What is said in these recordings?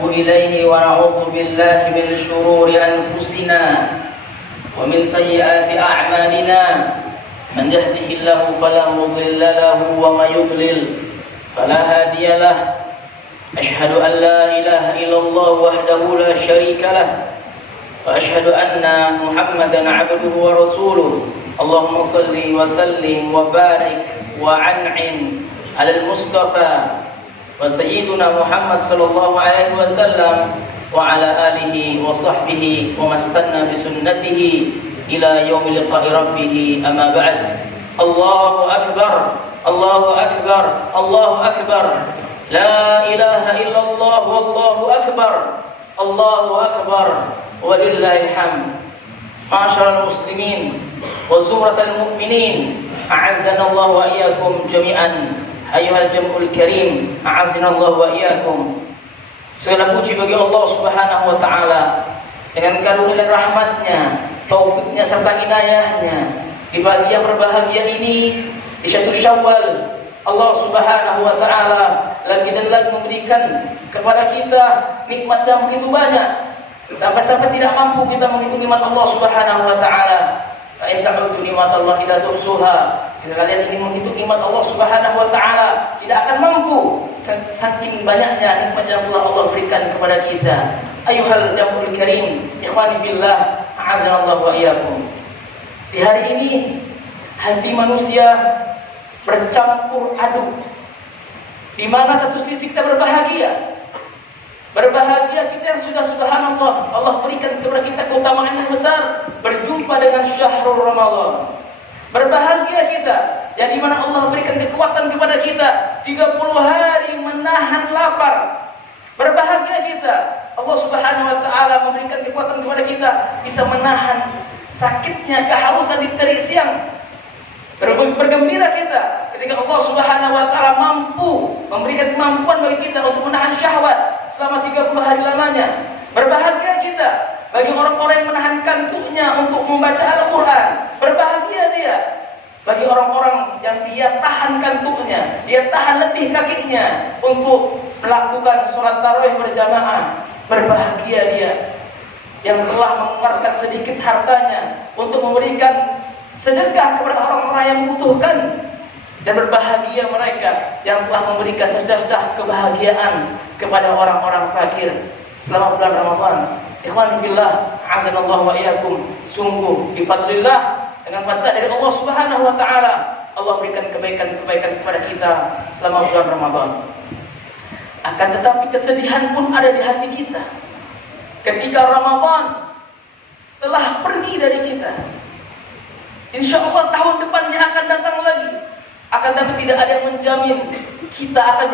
ونتوب إليه ونعوذ بالله من شرور أنفسنا ومن سيئات أعمالنا من يهده الله فلا مضل له ومن يضلل فلا هادي له أشهد أن لا إله إلا الله وحده لا شريك له وأشهد أن محمدا عبده ورسوله اللهم صل وسلم وبارك وأنعم على المصطفى وسيدنا محمد صلى الله عليه وسلم وعلى آله وصحبه ومن استنى بسنته إلى يوم لقاء ربه أما بعد الله أكبر الله أكبر الله أكبر لا إله إلا الله والله أكبر الله أكبر ولله الحمد معاشر المسلمين وزمرة المؤمنين أعزنا الله وإياكم جميعا أيها الجمع الكريم أعزنا الله وإياكم. Segala puji bagi Allah Subhanahu wa taala dengan karunia dan rahmatnya, taufiknya serta inayahnya di pagi yang berbahagia ini di 1 Syawal. Allah Subhanahu wa taala lagi dan lagi memberikan kepada kita nikmat yang begitu banyak sampai-sampai tidak mampu kita menghitung nikmat Allah Subhanahu wa taala. Fa in ta'uddu nikmatallahi la tuhsuha. Jika kalian ingin menghitung nikmat Allah Subhanahu wa taala, tidak akan mampu saking banyaknya nikmat yang telah Allah berikan kepada kita. Ayyuhal jam'ul karim, ikhwani fillah, a'azanallahu wa iyyakum. Di hari ini hati manusia bercampur aduk, di mana satu sisi kita berbahagia kita yang sudah subhanallah Allah berikan kepada kita keutamaan yang besar, berjumpa dengan syahrul Ramadan. Berbahagia kita yang dimana Allah berikan kekuatan kepada kita 30 hari menahan lapar. Berbahagia kita Allah Subhanahu wa taala memberikan kekuatan kepada kita bisa menahan sakitnya kehausan di terik siang. Bergembira kita ketika Allah Subhanahu wa taala mampu memberikan kemampuan bagi kita untuk menahan syahwat selama 30 hari lamanya. Berbahagia kita bagi orang-orang yang menahan kantuknya untuk membaca Al-Quran. Berbahagia dia bagi orang-orang yang dia tahan kantuknya, dia tahan letih kakinya untuk melakukan sholat tarawih berjamaah. Berbahagia dia yang telah mengeluarkan sedikit hartanya untuk memberikan sedekah kepada orang-orang yang membutuhkan. Dan berbahagia mereka yang telah memberikan secercah kebahagiaan kepada orang-orang fakir selama bulan Ramadan. Ikhwan fillah, azanallahu wa iyyakum. Sungguh di fadlillah, dengan fadlah dari Allah Subhanahu wa taala, Allah berikan kebaikan-kebaikan kepada kita selama bulan Ramadan. Akan tetapi kesedihan pun ada di hati kita ketika Ramadan telah pergi dari kita. Insyaallah tahun depannya akan datang lagi. Akan tetapi tidak ada yang menjamin kita akan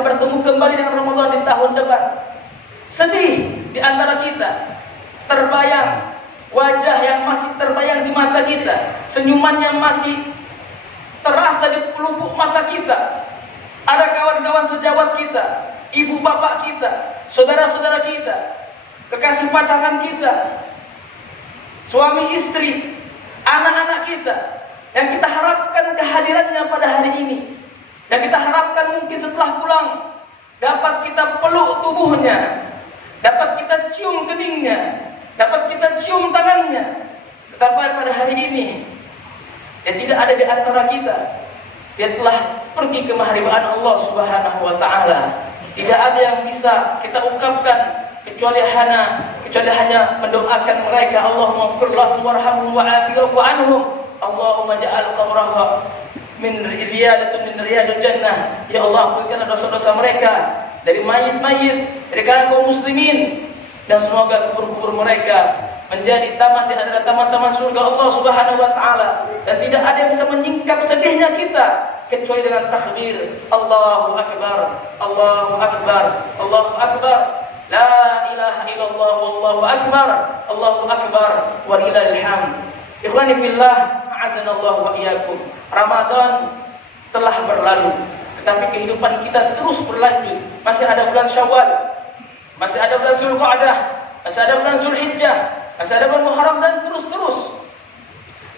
bertemu kembali dengan Ramadan di tahun depan. Sedih di antara kita, terbayang wajah yang masih terbayang di mata kita, senyumannya masih terasa di pelupuk mata kita. Ada kawan-kawan sejawat kita, ibu bapak kita, saudara-saudara kita, kekasih pasangan kita, suami istri, anak-anak kita yang kita harapkan kehadirannya pada hari ini, dan kita harapkan mungkin setelah pulang dapat kita peluk tubuhnya, dapat kita cium keningnya, dapat kita cium tangannya. Tetapi pada hari ini dia tidak ada di antara kita. Dia telah pergi ke mahariban Allah Subhanahu wa taala. Tidak ada yang bisa kita ungkapkan kecuali hanya mendoakan mereka, Allahumma ighfir lahum warhamhum wa'afi'fu anhum, Allahumma ja'al qabrahum min riyadil jannah. Ya Allah, ampunikanlah dosa-dosa mereka dari mayit-mayit, dari kalangan kaum muslimin, dan semoga kubur-kubur mereka menjadi taman di antara taman-taman surga Allah Subhanahu wa taala. Dan tidak ada yang bisa menyingkap sedihnya kita kecuali dengan takbir Allahu akbar, Allahu akbar, Allahu akbar. La ilaha illallah wallahu akbar, Allahu akbar walillahil hamd. Ikhwani fillah, a'azanallahu wa iyyakum. Ramadan telah berlalu, tetapi kehidupan kita terus berlanjut. Masih ada bulan Syawal, masih ada bulan Zulqa'dah, masih ada bulan Zulhijjah, masih ada bulan Muharram, dan terus.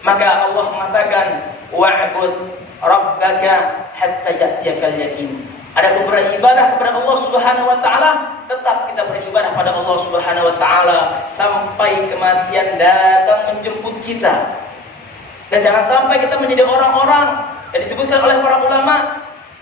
Maka Allah mengatakan wa'bud rabbaka hatta ya'tiyakal yaqin. Ada beribadah kepada Allah Subhanahu wa taala, tetap kita beribadah pada Allah Subhanahu wa taala sampai kematian datang menjemput kita. Dan jangan sampai kita menjadi orang-orang yang disebutkan oleh para ulama,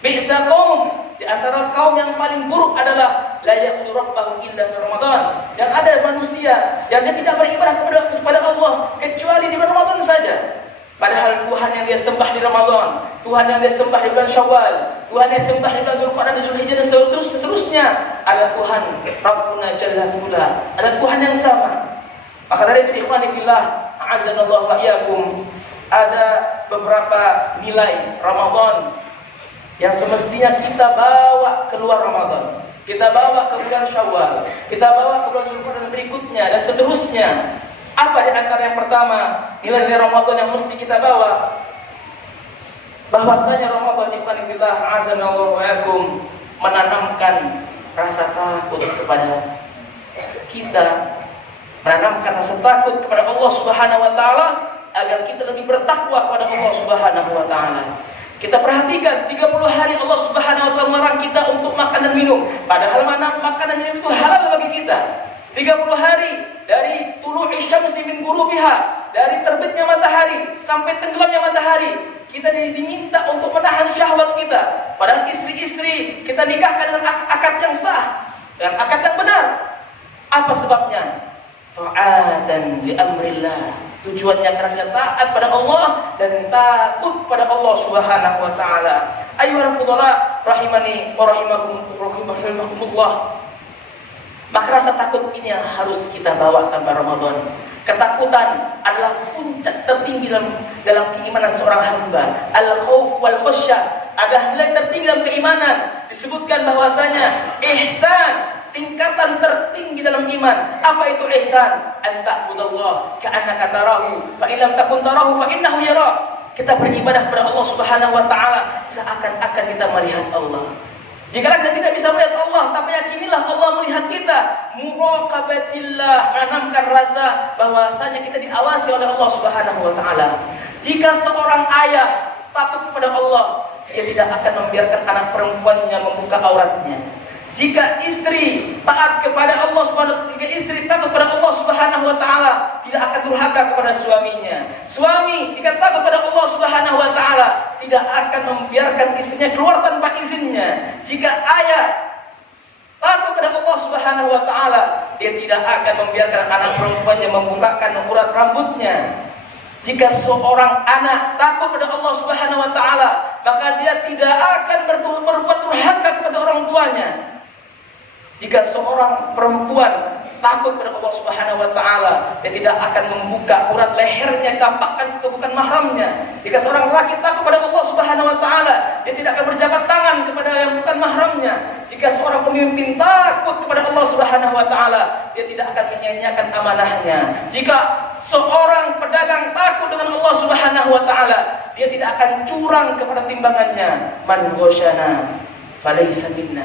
bi'sa qaum, di antara kaum yang paling buruk adalah la ya'budu rabbahu illa fi Ramadan. Yang ada manusia yang dia tidak beribadah kepada Allah kecuali di bulan Ramadan saja. Padahal Tuhan yang dia sembah di Ramadan, Tuhan yang dia sembah di bulan Syawal, Tuhan yang sembah di bulan Zulqa'dah, di Zulhijjah dan seterusnya adalah Tuhan Rabbuna Jalla Fi'ula, adalah Tuhan yang sama. Maka dari itu ikhwani fillah, a'azzanallahu wa iyyakum, ada beberapa nilai Ramadan yang semestinya kita bawa keluar Ramadan. Kita bawa ke bulan Syawal, kita bawa ke bulan Zulqa'dah berikutnya dan seterusnya. Apa di antara yang pertama, nilai-nilai Ramadan yang mesti kita bawa? Bahwasanya Ramadan ikhwan fillah azanallahu wa yakum menanamkan rasa takut kepada kita, menanamkan rasa takut kepada Allah Subhanahu wa taala agar kita lebih bertakwa kepada Allah Subhanahu wa taala. Kita perhatikan 30 hari Allah Subhanahu wa taala melarang kita untuk makan dan minum, padahal mana makan dan minum itu halal bagi kita. 30 hari dari tulu'i syamsi min ghurubiha, dari terbitnya matahari sampai tenggelamnya matahari, kita diminta untuk menahan syahwat kita. Padahal istri-istri kita nikahkan dengan akad yang sah, dengan akad yang benar. Apa sebabnya? Ta'atan li amrillah. Tujuannya karena kita taat pada Allah dan takut pada Allah Subhanahu wa taala. Ayyuhal fudhala rahimani wa rahimakumullah. Maka rasa takut ini yang harus kita bawa sampai Ramadan. Ketakutan adalah puncak tertinggi dalam keimanan seorang hamba. Al-khauf wal khasyah adalah nilai tertinggi dalam keimanan. Disebutkan bahwasanya ihsan, tingkatan tertinggi dalam iman. Apa itu ihsan? An ta'budallah ka'annaka tarahu, fa in lam takun tarahu fa innahu yarak. Kita beribadah kepada Allah Subhanahu wa taala seakan-akan kita melihat Allah. Jika kita tidak bisa melihat Allah, tapi yakinilah Allah melihat kita. Muraqabatillah, menanamkan rasa bahwasanya kita diawasi oleh Allah Subhanahu wa taala. Jika seorang ayah takut kepada Allah, dia tidak akan membiarkan anak perempuannya membuka auratnya. Jika istri taat kepada Allah Subhanahu wa taala, jika istri takut kepada Allah Subhanahu wa taala, tidak akan durhaka kepada suaminya. Suami jika takut kepada Allah Subhanahu wa taala, tidak akan membiarkan istrinya keluar tanpa izinnya. Jika ayah takut kepada Allah Subhanahu wa taala, dia tidak akan membiarkan anak perempuannya membukakan urat rambutnya. Jika seorang anak takut kepada Allah Subhanahu wa taala, maka dia tidak akan berbuat durhaka kepada orang tuanya. Jika seorang perempuan takut kepada Allah Subhanahu wa taala, dia tidak akan membuka urat lehernya ditampakkan ke bukan mahramnya. Jika seorang lelaki takut kepada Allah Subhanahu wa taala, dia tidak akan berjabat tangan kepada yang bukan mahramnya. Jika seorang pemimpin takut kepada Allah Subhanahu wa taala, dia tidak akan menyia-nyiakan amanahnya. Jika seorang pedagang takut dengan Allah Subhanahu wa taala, dia tidak akan curang kepada timbangannya. Man ghasyana falaysa minna.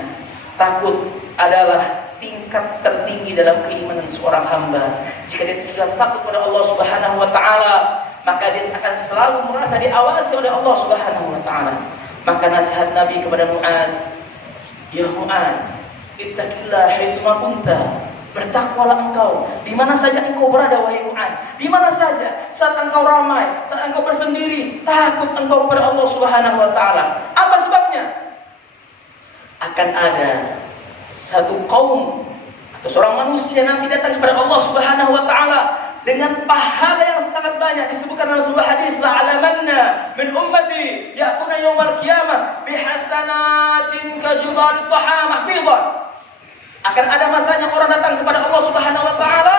Takut adalah tingkat tertinggi dalam keimanan seorang hamba. Jika dia sudah takut kepada Allah Subhanahu wa taala, maka dia akan selalu merasa diawasi oleh Allah Subhanahu wa taala. Maka nasihat Nabi kepada Mu'adz, ya Mu'adz, ittaqillah haitsu ma kunta. Bertakwalah engkau di mana saja engkau berada, wahai Mu'adz. Di mana saja, saat engkau ramai, saat engkau bersendiri, takut engkau kepada Allah Subhanahu wa taala. Apa sebabnya? Akan ada satu kaum atau seorang manusia nanti datang kepada Allah Subhanahu wa taala dengan pahala yang sangat banyak. Disebutkan dalam sebuah hadis, la'alamanna min ummati ya'tuna yaumal qiyamah bihasanatin kajubal tahamah bidhan. Akan ada masanya orang datang kepada Allah Subhanahu wa taala,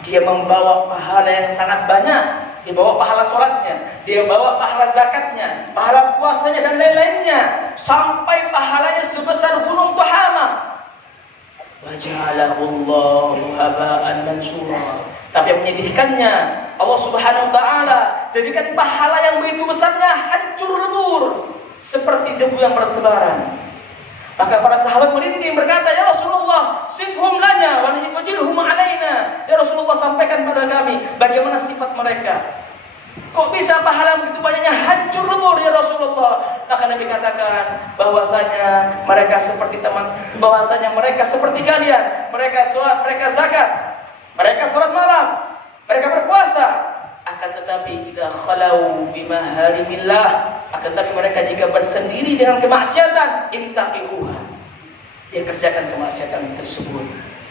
dia membawa pahala yang sangat banyak. Dia bawa pahala sholatnya, dia bawa pahala zakatnya, pahala puasanya dan lain-lainnya, sampai pahalanya sebesar gunung Tuhamah. Waja'alahullahu haba'an mansura. Tapi yang menyedihkannya, Allah Subhanahu wa taala jadikan pahala yang begitu besarnya hancur lebur seperti debu yang bertebaran. Maka para sahabat merinding berkata, ya Rasulullah, sifhum lana wa wajilhum alaina. Ya Rasulullah, sampaikan pada kami bagaimana sifat mereka. Kok bisa pahala begitu banyaknya hancur lebur ya Rasulullah? Maka Nabi katakan bahwasanya mereka seperti teman, bahwasanya mereka seperti kalian. Mereka sholat, mereka zakat, mereka sholat malam, mereka berpuasa. Akan tetapi idza khalau bimaharimillah, akan tetapi mereka jika bersendiri dengan kemaksiatan, intaqihuha, dia kerjakan kemaksiatan tersebut.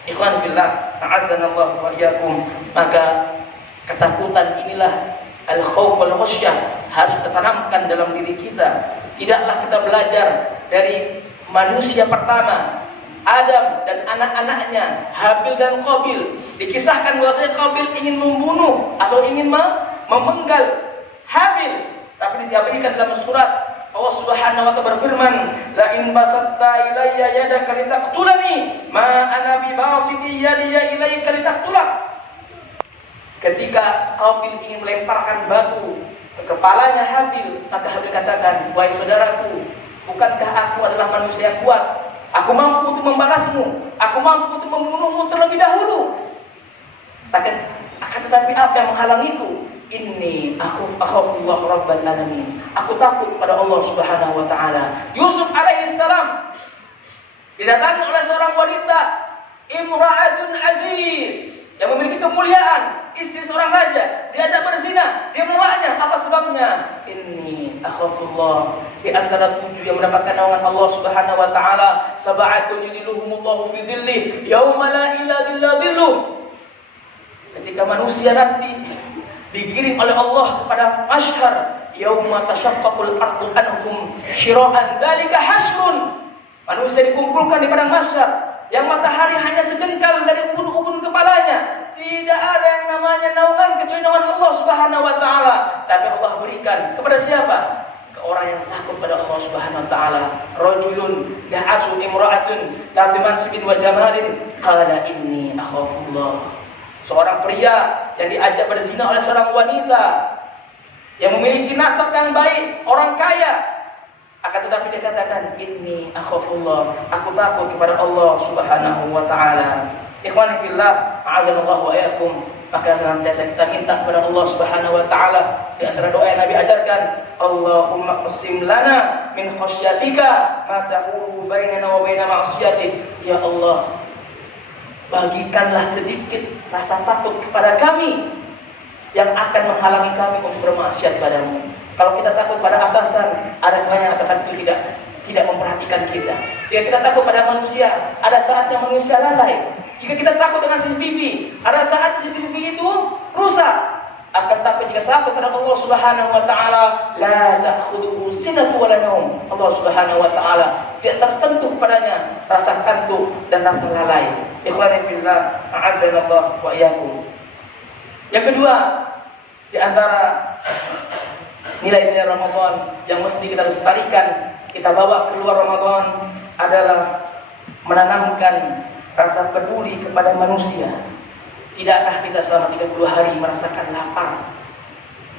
Ikhwan fillah, a'azzanallahu wa iyyakum. Maka ketakutan inilah al-khauf wal khasyah harus ditanamkan dalam diri kita. Tidaklah kita belajar dari manusia pertama, Adam dan anak-anaknya, Habil dan Qabil. Dikisahkan bahwasanya Qabil ingin membunuh atau ingin memenggal Habil, tapi diberikan dalam surat Allah Subhanahu wa ta'ala berfirman, "La in basatta ilayya yadaka litaqtulani, ma ana bi basiti yadiya ilayka litaqtulak." Ketika Qabil ingin melemparkan batu ke kepalanya Habil, maka Habil katakan, "Wahai saudaraku, bukankah aku adalah manusia yang kuat? Aku mampu untuk membalasmu, aku mampu untuk membunuhmu terlebih dahulu. Akan tetapi apa yang menghalangiku? Inni akhafullah rabbal alamin. Aku takut kepada Allah Subhanahu wa taala." Yusuf alaihi salam didatangi oleh seorang wanita, imra'atun aziz, yang memiliki kemuliaan, istri seorang raja, diajak berzina, dia menolaknya. Apa sebabnya? Inni akhafullah. Di antara 7 yang mendapatkan naungan Allah Subhanahu wa taala, sab'atun yudilluhumullahu fi dhillih yauma la ilaha illa dhilluh. Ketika manusia nanti digiring oleh Allah kepada mahsyar, yauma tashaqqaqul ardu anhum syira'an dzalika hasrun. Manusia dikumpulkan di padang mahsyar yang matahari hanya sejengkal dari ubun-ubun kepalanya. Tidak ada yang namanya naungan kecuali naungan Allah Subhanahu wa taala. Tapi Allah berikan kepada siapa? Ke orang yang takut pada Allah Subhanahu wa taala. Rajulun da'atu imra'atun dzati mansibin wa jamalin qala inni akhafullah. Seorang pria yang diajak berzina oleh seorang wanita yang memiliki nasab yang baik, orang kaya. Akan tetapi dia katakan, inni akhafullah, aku takut kepada Allah Subhanahu wa taala. Ikhwan fillah, a'azanallahu wa iyyakum. Maka senantiasa kita minta kepada Allah Subhanahu wa taala. Di antara doa yang Nabi ajarkan, Allahumma qsim lana min khasyatika ma tahulu bainana wa baina ma'siyatik. Ya Allah, bagikanlah sedikit rasa takut kepada kami yang akan menghalangi kami untuk bermaksiat padamu. Kalau kita takut pada atasan, ada kalanya atasan itu tidak memperhatikan kita. Jika kita takut pada manusia, ada saatnya manusia lalai. Jika kita takut dengan CCTV, ada saat CCTV itu rusak. Akan tapi jika takut pada Allah Subhanahu wa taala, la ta'khudhuhu sinatun wa la naum. Allah Subhanahu wa taala tidak tersentuh padanya rasa kantuk dan rasa lalai. Ikhwani fillah, a'azzanallahu wa iyyakum. Yang kedua, di antara nilai-nilai Ramadan yang mesti kita lestarikan, kita bawa keluar Ramadan adalah menanamkan rasa peduli kepada manusia. Tidakkah kita selama 30 hari merasakan lapar,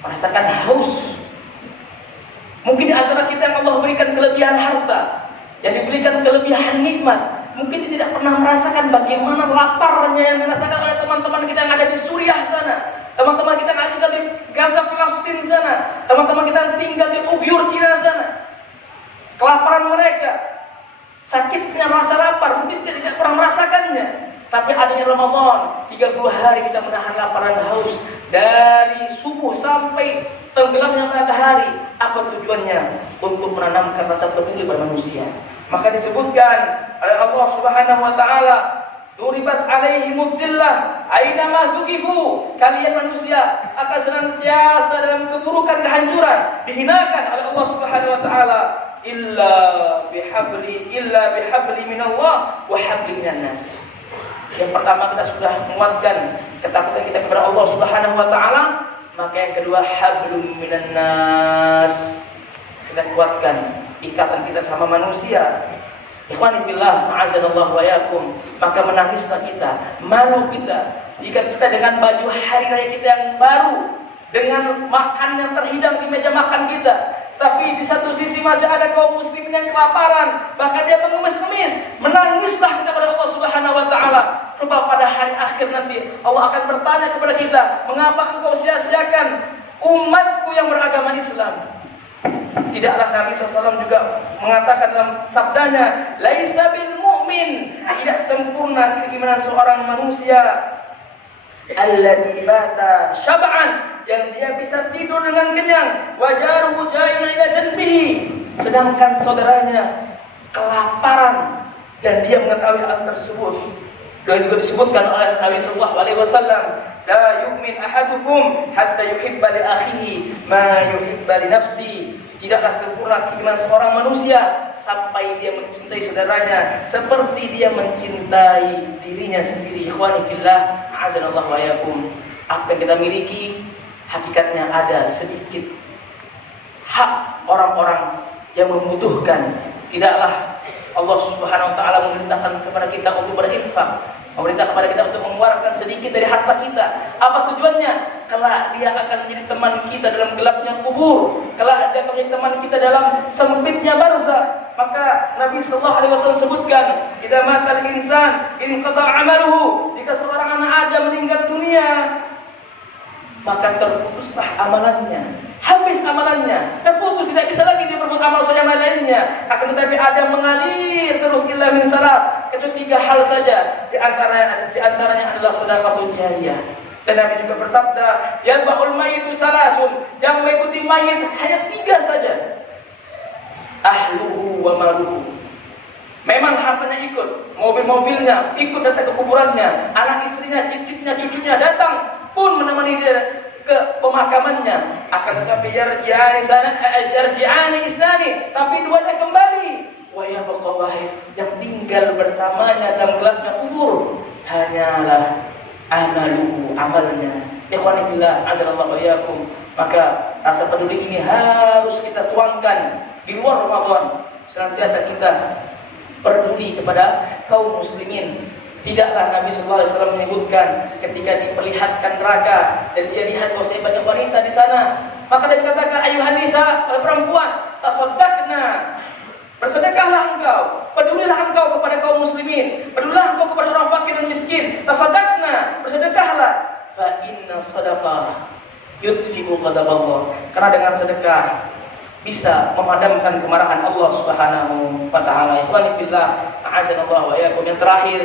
merasakan haus? Mungkin di antara kita yang Allah berikan kelebihan harta, yang diberikan kelebihan nikmat, mungkin dia tidak pernah merasakan bagaimana laparnya yang dirasakan oleh teman-teman kita yang ada di Suriah sana, teman-teman kita yang tinggal di Gaza Palestina sana, teman-teman kita yang tinggal di Uyghur Cina sana. Kelaparan mereka, sakitnya rasa lapar, mungkin kita tidak pernah merasakannya. Tapi adanya Ramadan, 30 hari kita menahan lapar dan haus dari subuh sampai tenggelamnya matahari. Apa tujuannya? Untuk menanamkan rasa peduli pada manusia. Maka disebutkan oleh Allah Subhanahu wa taala, duribat alaihimud dhillah aina ma suqifu. Kalian manusia akan senantiasa dalam keburukan, kehancuran, dihinakan oleh Allah Subhanahu wa taala, illa bihabli minallah wa habli minan nas. Yang pertama, kita sudah menguatkan ketakutan kita kepada Allah Subhanahu wa taala. Maka yang kedua, hablum minan nas. Kita kuatkan ikatan kita sama manusia. Ikhwani fillah, a'azzanallahu wa iyyakum. Maka menangislah kita, malu kita jika kita dengan baju hari raya kita yang baru, dengan makan yang terhidang di meja makan kita, tapi di satu sisi masih ada kaum muslimin yang kelaparan, bahkan dia mengemis-ngemis. Menangislah kita kepada Allah Subhanahu wa taala. Sebab pada hari akhir nanti Allah akan bertanya kepada kita, mengapa engkau sia-siakan umatku yang beragama Islam? Tidaklah Nabi SAW juga mengatakan dalam sabdanya, laisa bil mu'min, tidak sempurna keimanan seorang manusia alladzi bata syab'an, yang dia bisa tidur dengan kenyang, wajaruhu ja'in ila janbihi, sedangkan saudaranya kelaparan dan dia mengetahui hal tersebut. Dan juga disebutkan oleh Nabi sallallahu alaihi wasallam, la yu'min ahadukum hatta yuhibba li akhihi ma yuhibba li nafsi. Tidaklah sempurna keimanan seorang manusia sampai dia mencintai saudaranya seperti dia mencintai dirinya sendiri. Ikhwani fillah, a'azanallahu wa iyyakum. Apa yang kita miliki hakikatnya ada sedikit hak orang-orang yang membutuhkan. Tidaklah Allah Subhanahu wa taala memerintahkan kepada kita untuk berinfak, memerintah kepada kita untuk mengeluarkan sedikit dari harta kita. Apa tujuannya? Kelak dia akan menjadi teman kita dalam gelapnya kubur, kelak dia akan menjadi teman kita dalam sempitnya barzakh. Maka Nabi sallallahu alaihi wasallam sebutkan, "Idza matal insan inqata 'amaluhu." Jika seorang anak Adam meninggal dunia, maka terputuslah amalannya, habis amalannya, terputus, tidak bisa lagi dia berbuat amal soleh yang lainnya. Akan tetapi Adam mengalir terus illa min salas, kecuali 3 hal saja, di antaranya adalah sedekah jariyah. Dan Nabi juga bersabda, yadba'ul mayyitu salasun, yang mengikuti mayit hanya 3 saja, ahluhu wa maluhu. Memang hartanya ikut, mobil-mobilnya ikut datang ke kuburannya, anak istrinya, cicitnya, cucunya datang pun menemani dia ke pemakamannya. Akan tetapi yarji'ani isnani, tapi 2-nya kembali. Wa yabqa wahid, yang tinggal bersamanya dalam gelapnya kubur hanyalah amaluhu, amalnya. Ikhwani fillah, azallahu wa iyyakum. Maka rasa peduli ini harus kita tuangkan di luar Ramadan. Senantiasa kita peduli kepada kaum muslimin. Tidaklah Nabi sallallahu alaihi wasallam menyebutkan ketika diperlihatkan neraka dan dia lihat bahwa banyak wanita di sana, maka dia berkatakan, ayuhan nisa, perempuan, tasaddaqna, bersedekahlah engkau, pedulilah engkau kepada kaum muslimin, pedulilah engkau kepada orang fakir dan miskin, tasaddaqna, bersedekahlah, fa inna sadaqah yutfi'u ghadaballah, karena dengan sedekah bisa memadamkan kemarahan Allah Subhanahu wa taala. Ikhwani fillah, a'azanallahu wa iyyakum. Yang terakhir,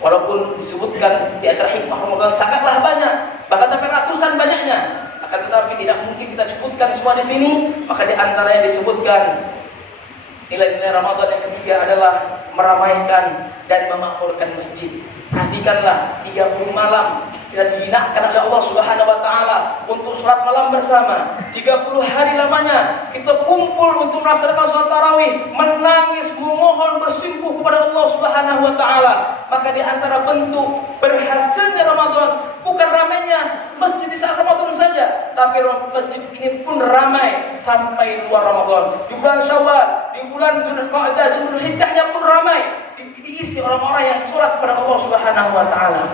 walaupun disebutkan di antara hikmah Ramadan sangatlah banyak, bahkan sampai ratusan banyaknya, akan tetapi tidak mungkin kita sebutkan semua di sini. Maka di antaranya disebutkan nilai-nilai Ramadan yang ketiga adalah meramaikan dan memakmurkan masjid. Perhatikanlah, 30 malam kita dijinakkan oleh Allah Subhanahu wa taala untuk salat malam bersama. 30 hari lamanya kita kumpul untuk melaksanakan salat tarawih, menangis, memohon, bersimpuh kepada Allah Subhanahu wa taala. Maka di antara bentuk berhasilnya Ramadan bukan ramainya masjid di saat Ramadan saja, tapi masjid ini pun ramai sampai luar Ramadan. Di bulan Syawal, di bulan Zulqa'dah, Zulhijjahnya pun ramai, diisi orang-orang yang salat kepada Allah Subhanahu wa taala.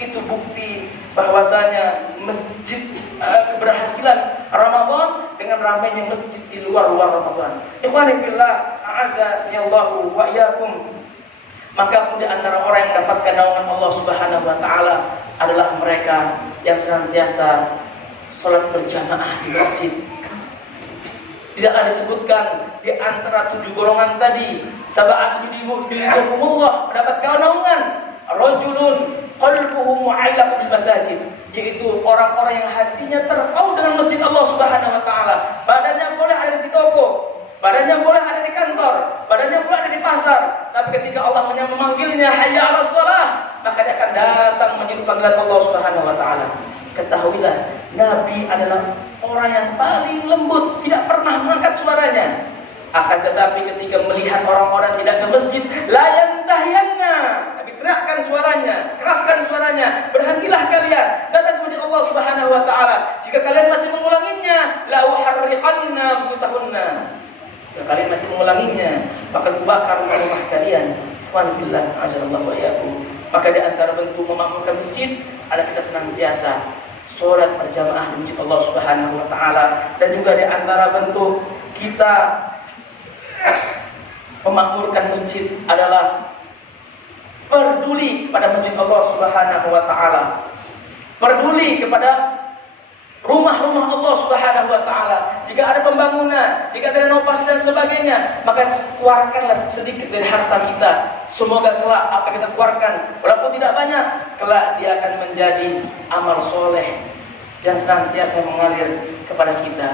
Itu bukti bahwasanya masjid, keberhasilan Ramadan dengan ramainya masjid di luar-luar Ramadan. Ikhwani fillah, a'azzanillahu wa iyyakum. Maka di antara orang yang mendapatkan naungan Allah Subhanahu wa taala adalah mereka yang senantiasa salat berjamaah di masjid. Tidaklah disebutkan di antara 7 golongan tadi, sab'atun yudhilluhumullah, mendapatkan naungan, rajulun qalbuhu mu'allaq bil masajid, yaitu orang-orang yang hatinya terpaut dengan masjid Allah Subhanahu wa taala. Badannya boleh ada di toko, badannya boleh ada di kantor, badannya boleh ada di pasar, tapi ketika Allah memanggilnya hayya 'alas shalah, maka dia akan datang menjadi panggilan Allah Subhanahu wa taala. Ketahuilah, Nabi adalah orang yang paling lembut, tidak pernah mengangkat suaranya. Akan tetapi ketika melihat orang-orang tidak ke masjid, la yantahiyanna, Nabi teriakkan suaranya, keraskan suaranya, berhentilah kalian, datang kepada Allah Subhanahu wa taala. Jika kalian masih mengulanginya, la uharriqanna buyutahunna. Jika kalian masih mengulanginya, maka kubakar rumah kalian. Wa fillah, azallahu wa iyyakum. Maka di antara bentuk memakmurkan masjid adalah kita senantiasa salat berjamaah di masjid Allah Subhanahu wa taala, dan juga di antara bentuk kita memakmurkan masjid adalah peduli kepada masjid Allah Subhanahu wa taala, peduli kepada rumah-rumah Allah Subhanahu wa taala. Jika ada pembangunan, jika ada renovasi dan sebagainya, maka keluarkanlah sedikit dari harta kita. Semoga kelak apa yang kita keluarkan, walaupun tidak banyak, kelak dia akan menjadi amal soleh yang senantiasa mengalir kepada kita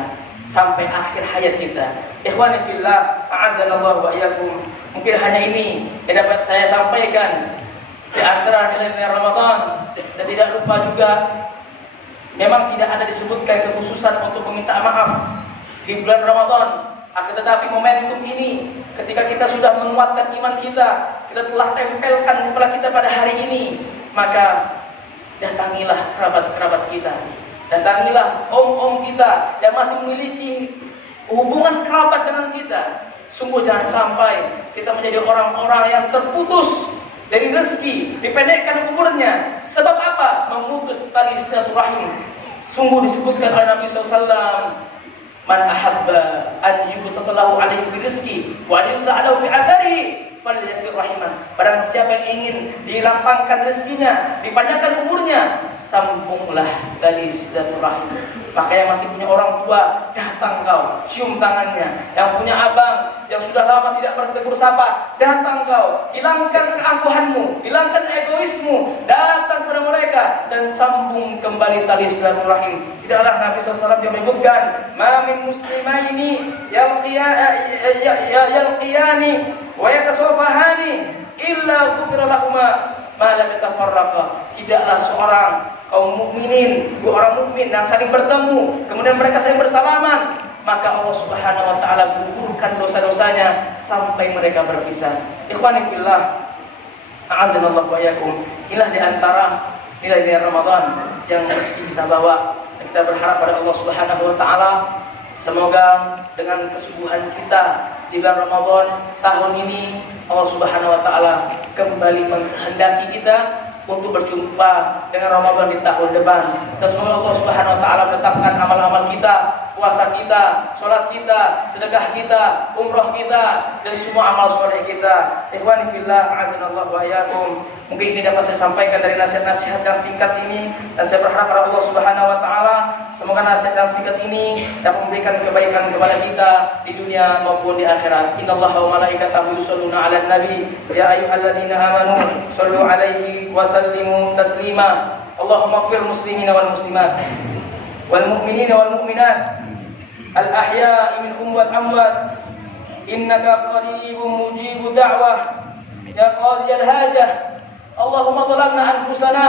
sampai akhir hayat kita. Ikhwani fillah, a'azzallahu wa iyyakum. Mungkin hanya ini yang dapat saya sampaikan di antara nilai-nilai Ramadan, dan tidak lupa juga memang tidak ada disebutkan kekhususan untuk meminta maaf di bulan Ramadan. Akan tetapi momentum ini, ketika kita sudah menguatkan iman kita, kita telah tempelkan kepala kita pada hari ini, maka datangilah kerabat-kerabat kita, datangilah om-om kita yang masih memiliki hubungan kerabat dengan kita. Sungguh jangan sampai kita menjadi orang-orang yang terputus dari rezeki, dipendekkan umurnya. Sebab apa? Memutus tali silaturahim. Sungguh disebutkan oleh Nabi SAW, man ahabba an yubsatalahu alaihi birizqi wa yus'alahu fi asarihi falyasir rahimah. Barang siapa yang ingin dilapangkan rezekinya, dipanjangkan umurnya, sambunglah tali silaturahim. Maka yang masih punya orang tua, datang kau, cium tangannya. Yang punya abang yang sudah lama tidak bertegur sapa, datang kau, hilangkan keangkuhanmu, hilangkan egoismu, datang kepada mereka dan sambung kembali tali silaturahim. Tidaklah Nabi SAW yang menyebutkan, ma min muslimaini yalqiyani wa yatasawafahani illa ghufira lahuma ma lam yatafarraqa. Tidaklah seorang kaum mukminin, dua orang mukmin yang saling bertemu, kemudian mereka saling bersalaman, maka Allah Subhanahu wa taala gugurkan dosa-dosanya sampai mereka berpisah. Ikhwani fillah, a'azzallahu wa iyyakum. Inilah di antara nilai-nilai Ramadan yang mesti kita bawa. Kita berharap pada Allah Subhanahu wa taala, semoga dengan kesubuhan kita di bulan Ramadan tahun ini, Allah Subhanahu wa taala kembali menghendaki kita untuk berjumpa dengan Ramadan di tahun depan. Dan semoga Allah Subhanahu wa taala menetapkan amal-amal kita, puasa kita, sholat kita, sedekah kita, umroh kita, dan semua amal soleh kita. Ikhwani fillah, a'azzallahu wa iyyakum. Mungkin ini dapat saya sampaikan dari nasihat-nasihat yang singkat ini, dan saya berharap pada Allah Subhanahu wa taala semoga nasihat yang singkat ini dapat memberikan kebaikan kepada kita di dunia maupun di akhirat. Innallaha wa malaikatahu yusholluna 'alan nabi ya ayyuhalladzina amanu shallu 'alaihi wa sallimu taslima. Allahumma ighfir muslimina wal muslimat wal mu'minina wal mu'minat al ahya'i minhum wal amwat innaka qaribun mujibud da'wah ya qadiyal hajah. Allahumma zalamna anfusana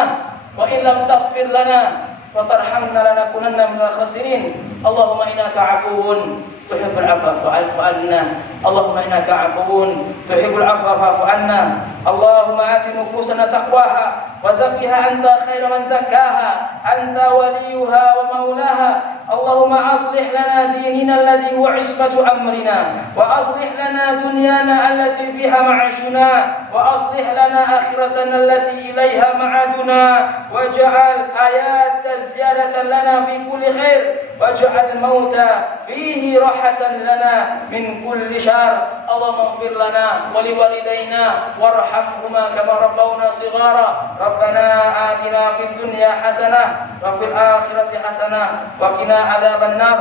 wa in lam taghfir lana wa tarhamna lanakunanna minal khasirin. Allahumma innaka 'afuwun tuhibbul 'afwa fa'fu 'anna. Allahumma innaka 'afuwun tuhibbul 'afwa fa'fu 'anna. Allahumma ati nufusana taqwaha wa zakkiha anta khairu man zakkaha anta waliyuha wa maulaha. Allahumma aslih lana dinina alladhi huwa 'ismatu amrina wa aslih lana dunyana allati fiha ma'ashuna wa aslih lana akhiratana allati ilaiha ma'aduna waj'al hayata ziyadatan lana fi kulli khair waj'al mauta fihi rahatan lana min kulli syarr. Allahumma ighfir lana wa liwalidayna warhamhuma kama rabbawna shighara. Rabbana atina fid dunya hasanah wa fil akhirati hasanah wa qina adzaban nar.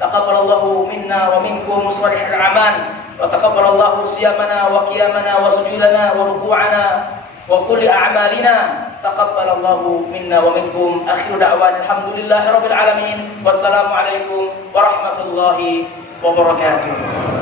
Taqabbalallahu minna wa minkum salihal a'mal wa taqabbalallahu siyamana wa qiyamana wa sujudana wa ruku'ana wa kulli a'malina. Taqabbalallahu minna wa minkum. Akhiru da'wana alhamdulillahi rabbil alamin. Wassalamu alaikum warahmatullahi wabarakatuh.